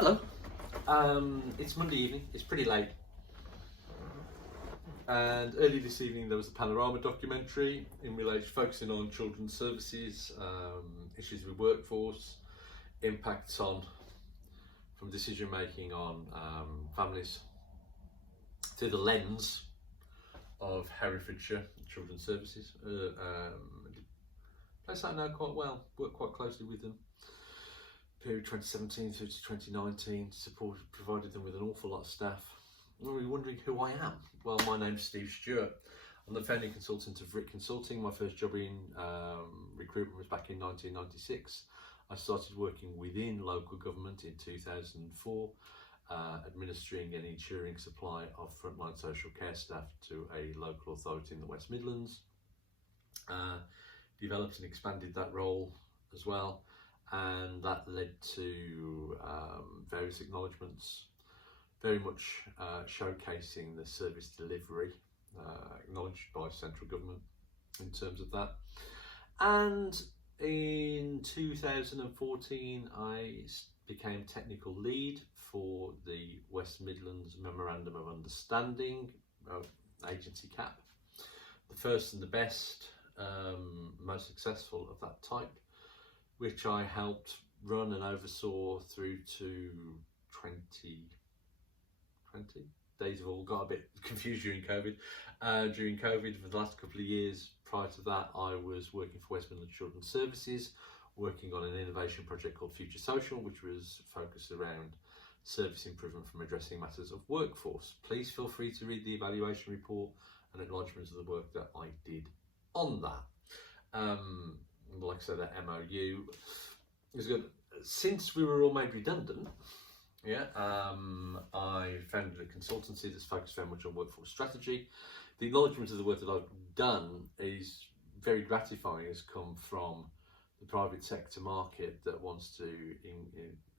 Hello. It's Monday evening, it's pretty late. And early this evening there was a Panorama documentary in relation focusing on children's services, issues with workforce, impacts on from decision making on families through the lens of Herefordshire Children's Services. Place I know quite well, work quite closely with them. Period 2017 through to 2019, provided them with an awful lot of staff. You're wondering who I am? Well, my name's Steve Stewart. I'm the founding consultant of RIC Consulting. My first job in recruitment was back in 1996. I started working within local government in 2004, administering and ensuring supply of frontline social care staff to a local authority in the West Midlands. Developed and expanded that role as well, and that led to various acknowledgements, very much showcasing the service delivery acknowledged by central government in terms of that. And in 2014 I became technical lead for the West Midlands Memorandum of Understanding, agency CAP, the first and the best, most successful of that type, which I helped run and oversaw through to 2020. Days have all got a bit confused during COVID. During COVID, for the last couple of years prior to that, I was working for West Midlands Children's Services, working on an innovation project called Future Social, which was focused around service improvement from addressing matters of workforce. Please feel free to read the evaluation report and acknowledgements of the work that I did on that. Like I said, that MOU is good. Since we were all made redundant, I founded a consultancy that's focused very much on workforce strategy. The acknowledgement of the work that I've done is very gratifying, has come from the private sector market that wants to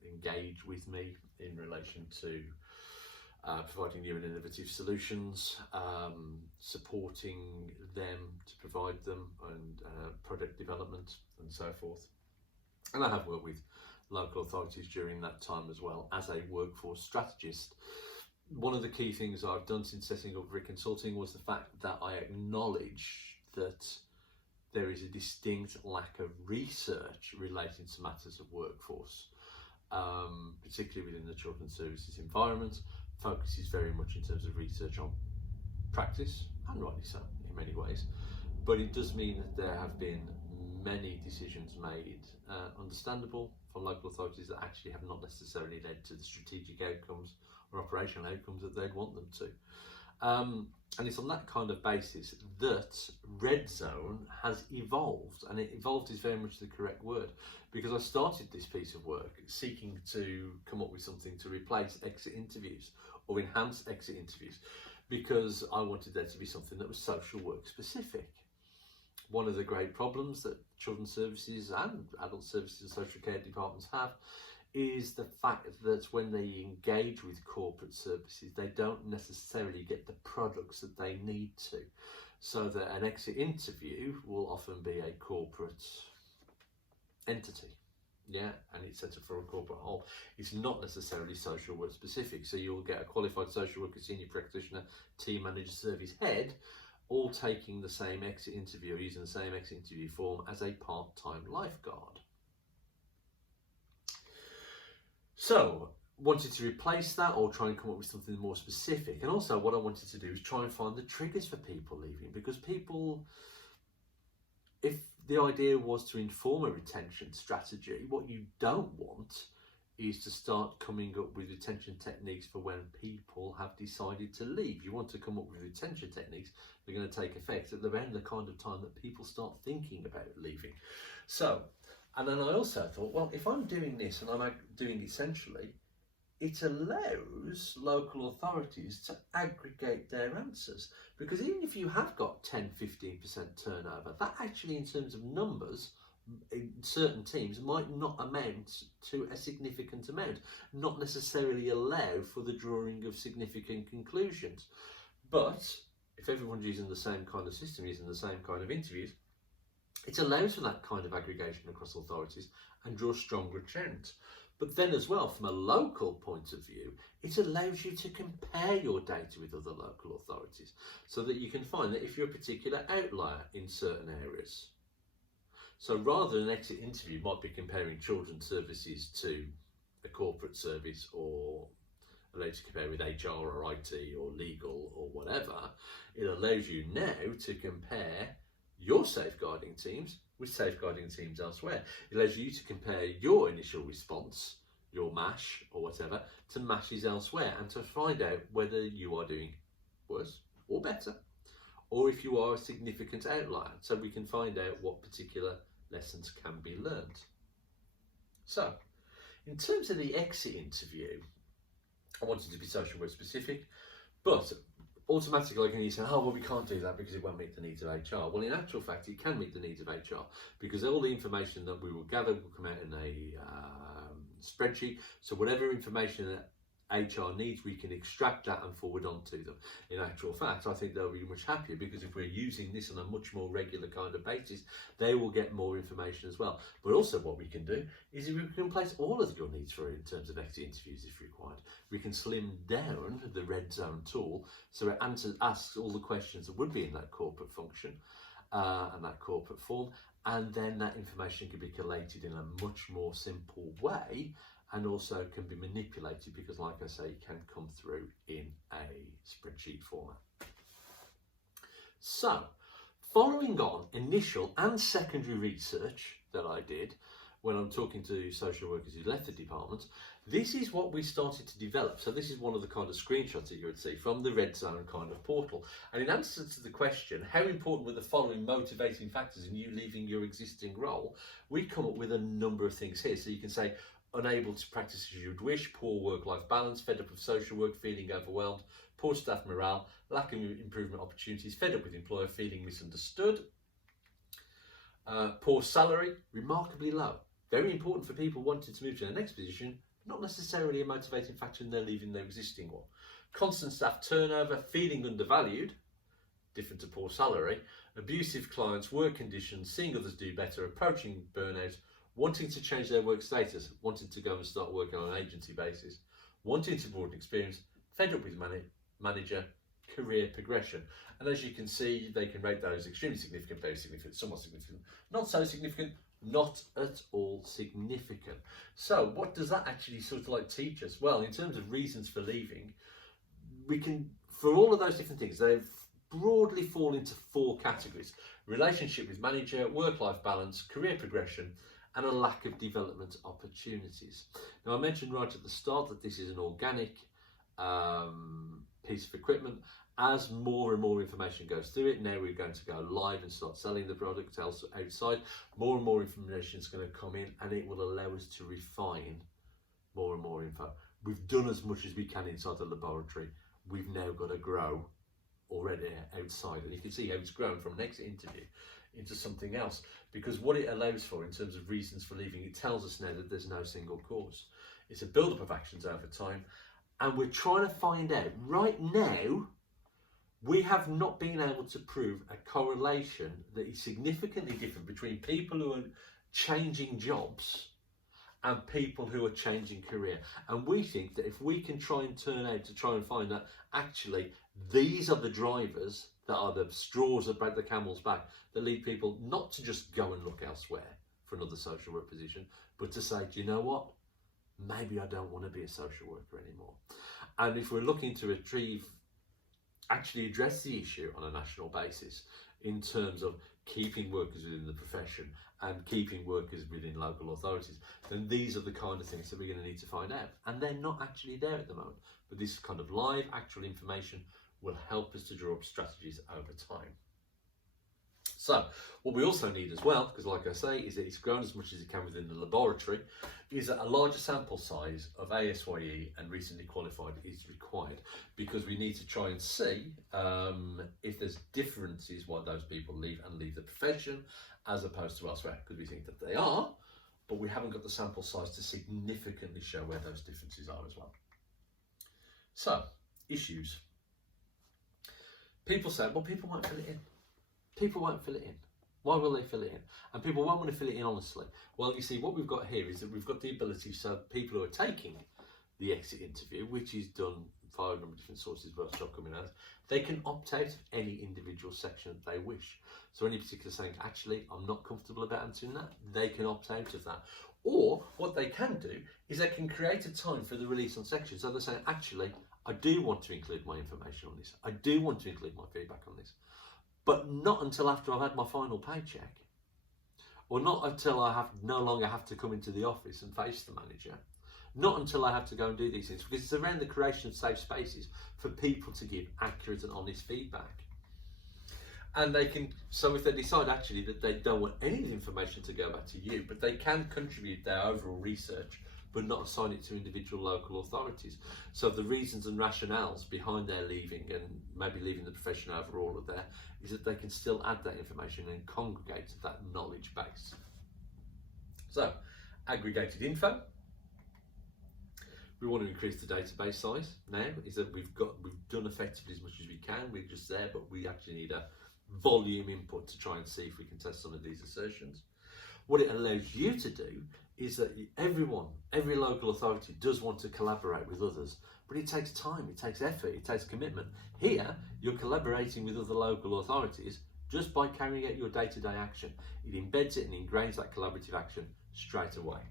engage with me in relation to providing new and innovative solutions, supporting them to provide them, and product development and so forth. And I have worked with local authorities during that time as well as a workforce strategist. One of the key things I've done since setting up RIC Consulting was the fact that I acknowledge that there is a distinct lack of research relating to matters of workforce, particularly within the children's services environment. Focus is very much in terms of research on practice, and rightly so in many ways, but it does mean that there have been many decisions made, understandable, from local authorities that actually have not necessarily led to the strategic outcomes or operational outcomes that they'd want them to. And it's on that kind of basis that RedZone has evolved, and evolved is very much the correct word, because I started this piece of work seeking to come up with something to replace exit interviews or enhance exit interviews, because I wanted there to be something that was social work specific. One of the great problems that children's services and adult services and social care departments have is the fact that when they engage with corporate services, they don't necessarily get the products that they need to. So that an exit interview will often be a corporate entity, and it's set up for a corporate whole. It's not necessarily social work specific. So you'll get a qualified social worker, senior practitioner, team manager, service head, all taking the same exit interview, or using the same exit interview form as a part-time lifeguard. So, wanted to replace that or try and come up with something more specific. And also what I wanted to do is try and find the triggers for people leaving, because people, if the idea was to inform a retention strategy, what you don't want is to start coming up with retention techniques for when people have decided to leave. You want to come up with retention techniques that are going to take effect at around the kind of time that people start thinking about leaving. So, and then I also thought, well, if I'm doing this and I'm doing it centrally, it allows local authorities to aggregate their answers. Because even if you have got 10-15% turnover, that actually in terms of numbers in certain teams might not amount to a significant amount, not necessarily allow for the drawing of significant conclusions. But if everyone's using the same kind of system, using the same kind of interviews, it allows for that kind of aggregation across authorities and draws stronger trends. But then as well, from a local point of view, it allows you to compare your data with other local authorities so that you can find that if you're a particular outlier in certain areas. So rather than an exit interview, you might be comparing children's services to a corporate service, or allow you to compare with HR or IT or legal or whatever. It allows you now to compare your safeguarding teams with safeguarding teams elsewhere. It allows you to compare your initial response, your MASH or whatever, to MASHs elsewhere, and to find out whether you are doing worse or better, or if you are a significant outlier, so we can find out what particular lessons can be learned. So, in terms of the exit interview, I wanted to be social work specific, but automatically I can say, oh, well, we can't do that because it won't meet the needs of HR. Well, in actual fact, it can meet the needs of HR, because all the information that we will gather will come out in a spreadsheet. So whatever information that HR needs, we can extract that and forward on to them. In actual fact, I think they'll be much happier, because if we're using this on a much more regular kind of basis, they will get more information as well. But also what we can do is we can place all of your needs through in terms of exit interviews if required. We can slim down the RedZone tool so it asks all the questions that would be in that corporate function and that corporate form, and then that information can be collated in a much more simple way, and also can be manipulated, because like I say, it can come through in a spreadsheet format. So, following on initial and secondary research that I did when I'm talking to social workers who left the department, this is what we started to develop. So this is one of the kind of screenshots that you would see from the RedZone kind of portal. And in answer to the question, how important were the following motivating factors in you leaving your existing role, we come up with a number of things here. So you can say, unable to practice as you'd wish, poor work-life balance, fed up of social work, feeling overwhelmed, poor staff morale, lack of improvement opportunities, fed up with employer, feeling misunderstood, poor salary, remarkably low. Very important for people wanting to move to their next position, not necessarily a motivating factor in their leaving their existing one. Constant staff turnover, feeling undervalued, different to poor salary, abusive clients, work conditions, seeing others do better, approaching burnout, wanting to change their work status, wanting to go and start working on an agency basis, wanting to broaden experience, fed up with manager, career progression. And as you can see, they can rate those extremely significant, very significant, somewhat significant, not so significant, not at all significant. So what does that actually sort of like teach us? Well, in terms of reasons for leaving, we can, for all of those different things, they broadly fall into 4 categories: relationship with manager, work-life balance, career progression, and a lack of development opportunities. Now, I mentioned right at the start that this is an organic piece of equipment. As more and more information goes through it, now we're going to go live and start selling the product outside. More and more information is going to come in, and it will allow us to refine more and more info. We've done as much as we can inside the laboratory. We've now got to grow already outside, and you can see how it's grown from an exit interview into something else, because what it allows for in terms of reasons for leaving, it tells us now that there's no single cause. It's a build-up of actions over time, and we're trying to find out right now. We have not been able to prove a correlation that is significantly different between people who are changing jobs and people who are changing career. And we think that if we can try and find that actually these are the drivers that are the straws that break the camel's back, that lead people not to just go and look elsewhere for another social work position, but to say, do you know what? Maybe I don't want to be a social worker anymore. And if we're looking to actually address the issue on a national basis in terms of keeping workers within the profession and keeping workers within local authorities, then these are the kind of things that we're going to need to find out. And they're not actually there at the moment. But this kind of live, actual information will help us to draw up strategies over time. So what we also need as well, because like I say, is that it's grown as much as it can within the laboratory, is that a larger sample size of ASYE and recently qualified is required, because we need to try and see if there's differences why those people leave the profession as opposed to elsewhere, because we think that they are, but we haven't got the sample size to significantly show where those differences are as well. So, issues. People say, well, people won't fill it in. People won't fill it in. Why will they fill it in? And people won't want to fill it in honestly. Well, you see, what we've got here is that we've got the ability, so people who are taking the exit interview, which is done via a number of different sources, but I'll coming out, they can opt out of any individual section that they wish. So any particular saying, actually, I'm not comfortable about answering that, they can opt out of that. Or what they can do is they can create a time for the release on section. So they're saying, actually, I do want to include my information on this. I do want to include my feedback on this. But not until after I've had my final paycheck. Or not until I no longer have to come into the office and face the manager. Not until I have to go and do these things. Because it's around the creation of safe spaces for people to give accurate and honest feedback. And they can, so if they decide actually that they don't want any of the information to go back to you, but they can contribute their overall research, but not assign it to individual local authorities. So the reasons and rationales behind their leaving and maybe leaving the profession overall are there, is that they can still add that information and congregate that knowledge base. So, aggregated info. We want to increase the database size now, is that we've done effectively as much as we can, we're just there, but we actually need a volume input to try and see if we can test some of these assertions. What it allows you to do is that every local authority does want to collaborate with others, but it takes time, it takes effort, it takes commitment. Here, you're collaborating with other local authorities just by carrying out your day-to-day action. It embeds it and ingrains that collaborative action straight away.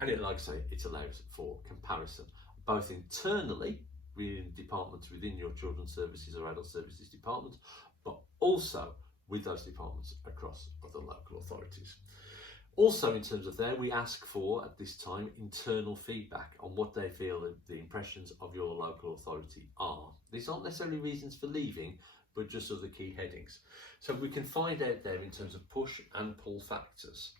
And it, like I say, it allows for comparison, both internally within departments within your children's services or adult services department, but also with those departments across other local authorities. Also, in terms of there, we ask for, at this time, internal feedback on what they feel that the impressions of your local authority are. These aren't necessarily reasons for leaving, but just other key headings. So we can find out there in terms of push and pull factors.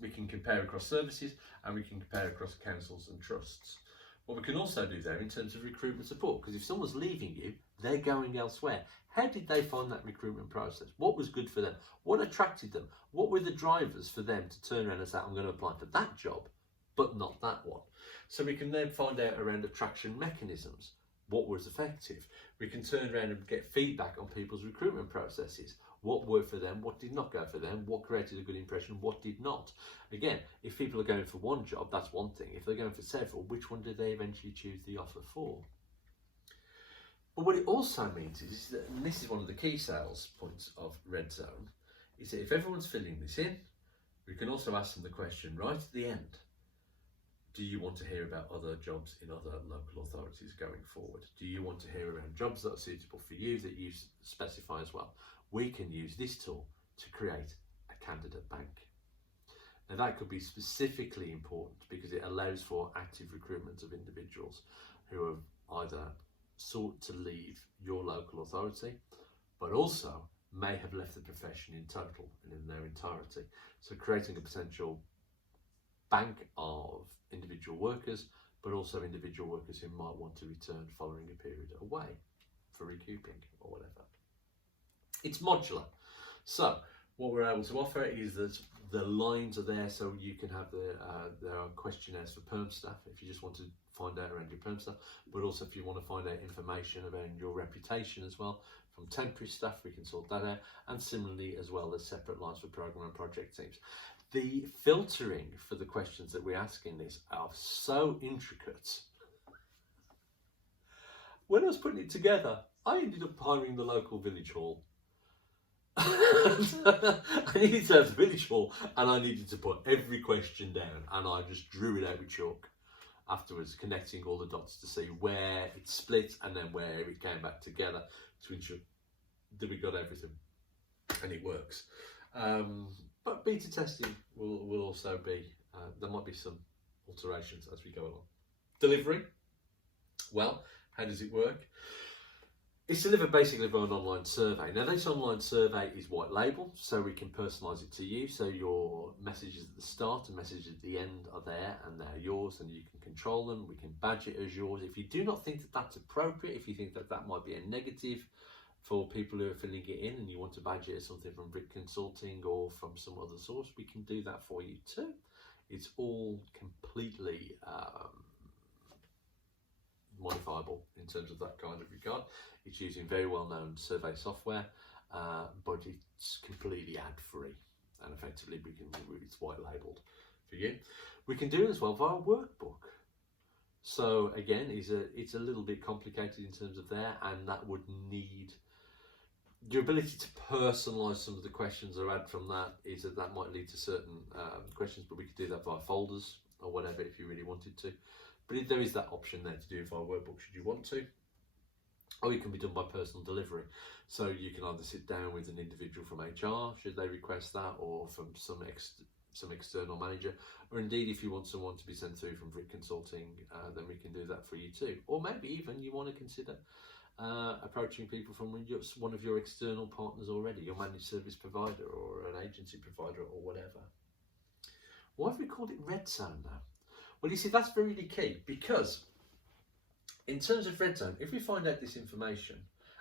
We can compare across services and we can compare across councils and trusts. What we can also do there in terms of recruitment support, because if someone's leaving you, they're going elsewhere. How did they find that recruitment process? What was good for them? What attracted them? What were the drivers for them to turn around and say, I'm going to apply for that job, but not that one? So we can then find out around attraction mechanisms. What was effective? We can turn around and get feedback on people's recruitment processes. What worked for them? What did not go for them? What created a good impression? What did not? Again, if people are going for one job, that's one thing. If they're going for several, which one did they eventually choose the offer for? But what it also means is that, and this is one of the key sales points of RedZone, is that if everyone's filling this in, we can also ask them the question right at the end. Do you want to hear about other jobs in other local authorities going forward? Do you want to hear around jobs that are suitable for you that you specify as well? We can use this tool to create a candidate bank. Now that could be specifically important because it allows for active recruitment of individuals who have either sought to leave your local authority, but also may have left the profession in total and in their entirety. So creating a potential bank of individual workers, but also individual workers who might want to return following a period away for recouping or whatever. It's modular. So what we're able to offer is that the lines are there, so you can have there are questionnaires for perm staff if you just want to find out around your perm staff, but also if you want to find out information about your reputation as well. From temporary staff, we can sort that out, and similarly as well as separate lines for program and project teams. The filtering for the questions that we ask in this are so intricate. When I was putting it together, I ended up hiring the local village hall. I needed to have the village hall and I needed to put every question down, and I just drew it out with chalk afterwards, connecting all the dots to see where it split and then where it came back together to ensure that we got everything and it works. But beta testing will also be, there might be some alterations as we go along. Delivery, well, how does it work? It's delivered basically via an online survey. Now this online survey is white label, so we can personalise it to you. So your messages at the start and messages at the end are there and they're yours and you can control them. We can badge it as yours. If you do not think that that's appropriate, if you think that that might be a negative for people who are filling it in and you want to badge it as something from Brick Consulting or from some other source, we can do that for you too. It's all completely modifiable in terms of that kind of regard. It's using very well-known survey software, but it's completely ad-free, and effectively it's white labelled for you. We can do it as well via workbook. So again, it's a little bit complicated in terms of there, and that would need your ability to personalise some of the questions or add from that. Is that might lead to certain questions, but we could do that via folders or whatever if you really wanted to. But there is that option there to do it via workbook should you want to. Or it can be done by personal delivery. So you can either sit down with an individual from HR, should they request that, or from some external manager, or indeed if you want someone to be sent through from Brick Consulting, then we can do that for you too. Or maybe even you want to consider approaching people from one of your external partners already, your managed service provider or an agency provider or whatever. Why have we called it RedZone now? Well, you see, that's very key, because in terms of RedZone, if we find out this information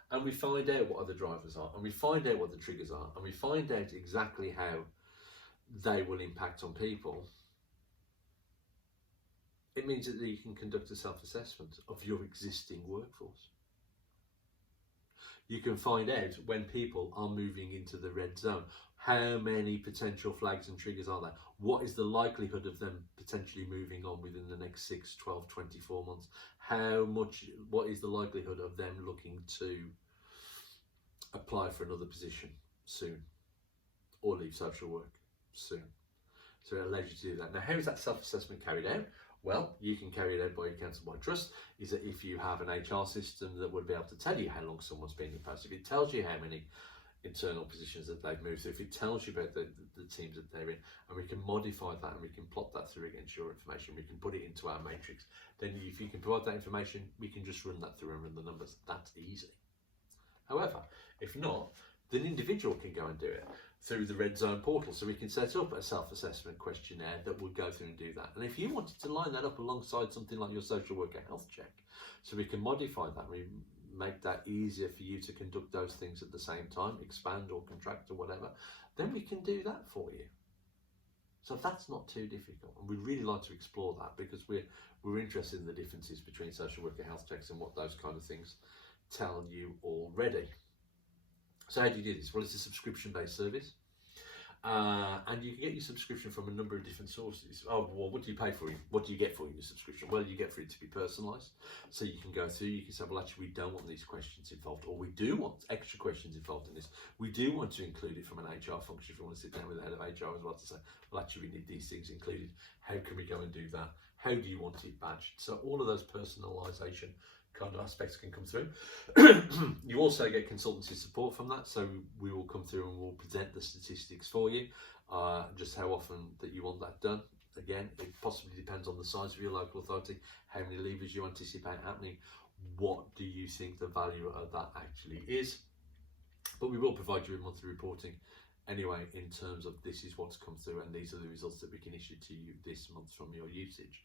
and we find out what other drivers are, and we find out what the triggers are, and we find out exactly how they will impact on people, it means that you can conduct a self-assessment of your existing workforce. You can find out when people are moving into the red zone, how many potential flags and triggers are there? What is the likelihood of them potentially moving on within the next 6, 12, 24 months? What is the likelihood of them looking to apply for another position soon, or leave social work soon? So it allows you to do that. Now, how is that self-assessment carried out? Well, you can carry it out by your council by trust. Is that if you have an HR system that would be able to tell you how long someone's been in post, if it tells you how many internal positions that they've moved through, if it tells you about the teams that they're in, and we can modify that and we can plot that through against your information, we can put it into our matrix, then if you can provide that information, we can just run that through and run the numbers. That's easy. However, if not, then an individual can go and do it through the RedZone portal. So we can set up a self-assessment questionnaire that will go through and do that. And if you wanted to line that up alongside something like your social worker health check, so we can modify that, we make that easier for you to conduct those things at the same time, expand or contract or whatever, then we can do that for you. So that's not too difficult, and we'd really like to explore that, because we're interested in the differences between social worker health checks and what those kind of things tell you already. So how do you do this? Well, it's a subscription-based service, and you can get your subscription from a number of different sources. Oh, well, what do you pay for it? What do you get for your subscription? Well, you get for it to be personalised. So you can go through, you can say, well, actually, we don't want these questions involved, or we do want extra questions involved in this. We do want to include it from an HR function if you want to sit down with the head of HR as well to say, well, actually, we need these things included. How can we go and do that? How do you want it badged? So all of those personalisation kind of aspects can come through. You also get consultancy support from that, so we will come through and we'll present the statistics for you, just how often that you want that done. Again, it possibly depends on the size of your local authority, how many leavers you anticipate happening, what do you think the value of that actually is. But we will provide you with monthly reporting anyway, in terms of this is what's come through and these are the results that we can issue to you this month from your usage.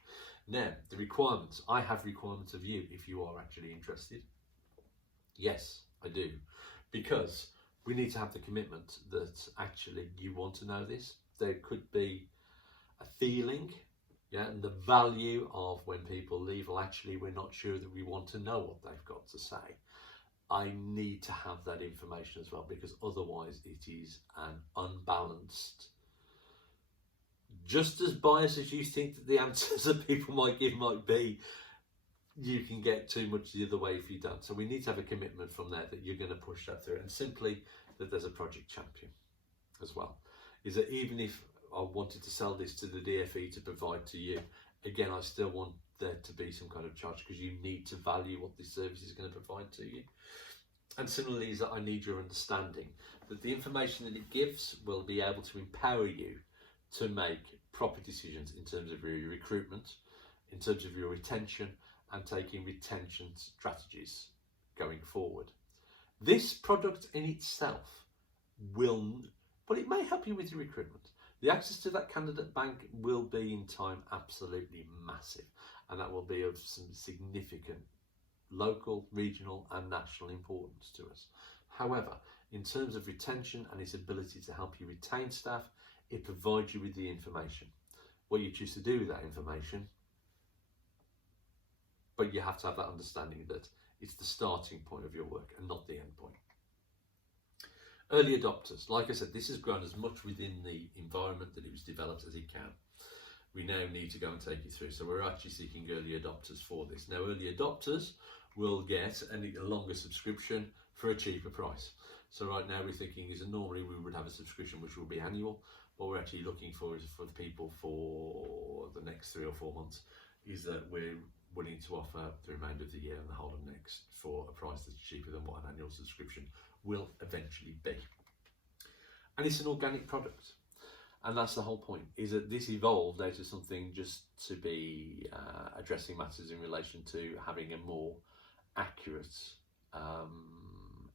Now, the requirements. I have requirements of you if you are actually interested. Yes, I do. Because we need to have the commitment that actually you want to know this. There could be a feeling, yeah, and the value of when people leave, well, actually, we're not sure that we want to know what they've got to say. I need to have that information as well, because otherwise it is an unbalanced, just as biased as you think that the answers that people might give might be, you can get too much the other way if you don't. So we need to have a commitment from there that you're going to push that through, and simply that there's a project champion as well. Is that even if I wanted to sell this to the DFE to provide to you, again, I still want there to be some kind of charge, because you need to value what this service is going to provide to you. And similarly is that I need your understanding that the information that it gives will be able to empower you to make proper decisions in terms of your recruitment, in terms of your retention, and taking retention strategies going forward. This product in itself it may help you with your recruitment. The access to that candidate bank will be in time absolutely massive, and that will be of some significant local, regional and national importance to us. However, in terms of retention and its ability to help you retain staff, it provides you with the information. What you choose to do with that information, but you have to have that understanding that it's the starting point of your work and not the end point. Early adopters. Like I said, this has grown as much within the environment that it was developed as it can. We now need to go and take you through. So we're actually seeking early adopters for this. Now, early adopters will get a longer subscription for a cheaper price. So right now we're thinking is that normally we would have a subscription which will be annual. What we're actually looking for is for the people for the next 3 or 4 months is that we're willing to offer the remainder of the year and the whole of next for a price that's cheaper than what an annual subscription will eventually be. And it's an organic product. And that's the whole point, is that this evolved out of something just to be addressing matters in relation to having a more accurate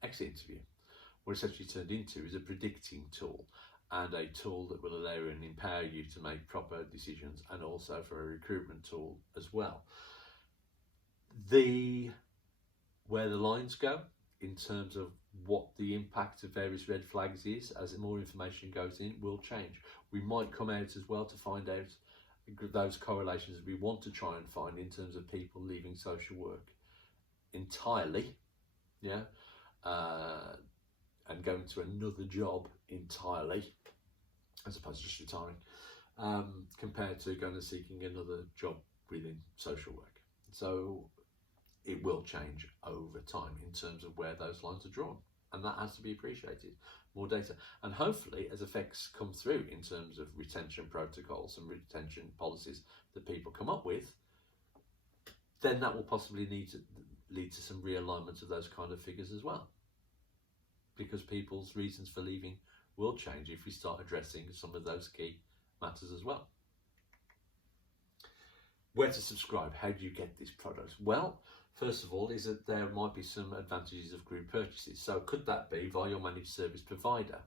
exit interview. What it's actually turned into is a predicting tool and a tool that will allow and empower you to make proper decisions, and also for a recruitment tool as well. Where the lines go in terms of what the impact of various red flags is as more information goes in will change. We might come out as well to find out those correlations we want to try and find in terms of people leaving social work entirely, and going to another job entirely, as opposed to just retiring, compared to going and seeking another job within social work. So it will change over time in terms of where those lines are drawn, and that has to be appreciated. More data, and hopefully as effects come through in terms of retention protocols and retention policies that people come up with, then that will possibly need to lead to some realignment of those kind of figures as well, because people's reasons for leaving will change if we start addressing some of those key matters as well. Where to subscribe? How do you get this product? Well, first of all, is that there might be some advantages of group purchases. So could that be via your managed service provider?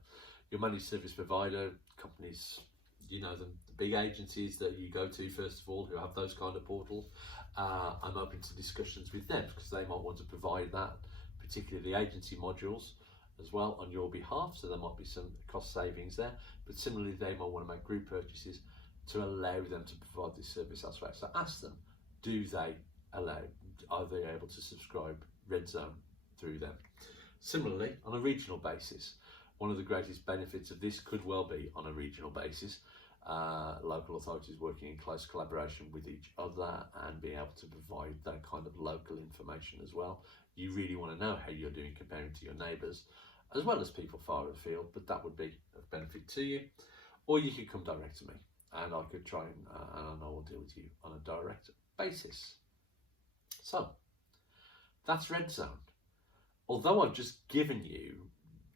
Your managed service provider companies, you know, the big agencies that you go to first of all, who have those kind of portals. I'm open to discussions with them because they might want to provide that, particularly the agency modules as well on your behalf. So there might be some cost savings there, but similarly they might want to make group purchases to allow them to provide this service elsewhere. So ask them, are they able to subscribe RedZone through them? Similarly, on a regional basis, one of the greatest benefits of this could well be on a regional basis, local authorities working in close collaboration with each other and being able to provide that kind of local information as well. You really want to know how you're doing comparing to your neighbours, as well as people far afield, but that would be of benefit to you. Or you could come direct to me, and I could try and I will deal with you on a direct basis. So that's RedZone. Although I've just given you,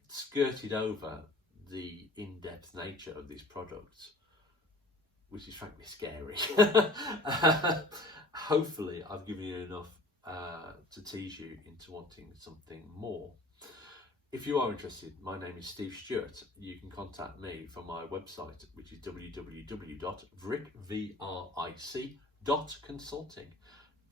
skirted over the in-depth nature of this product, which is frankly scary, hopefully I've given you enough to tease you into wanting something more. If you are interested, my name is Steve Stewart. You can contact me from my website, which is www.vric.consulting.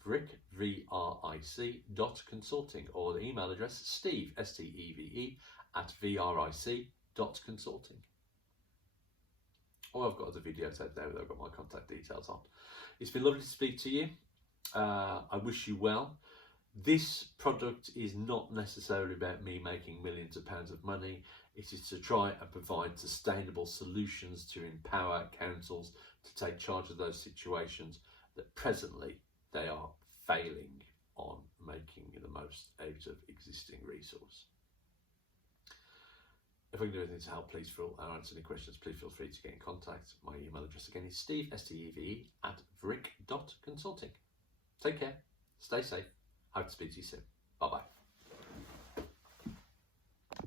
vric.consulting, or the email address steve, S-T-E-V-E, @vric.consulting. Or I've got other videos out there that I've got my contact details on. It's been lovely to speak to you. I wish you well. This product is not necessarily about me making millions of pounds of money. It is to try and provide sustainable solutions to empower councils to take charge of those situations that presently they are failing on making the most out of existing resource. If I can do anything to help, please feel and answer any questions, please feel free to get in contact. My email address again is steve, S-T-E-V-E, @vric.consulting. Take care, stay safe, hope to speak to you soon. Bye bye.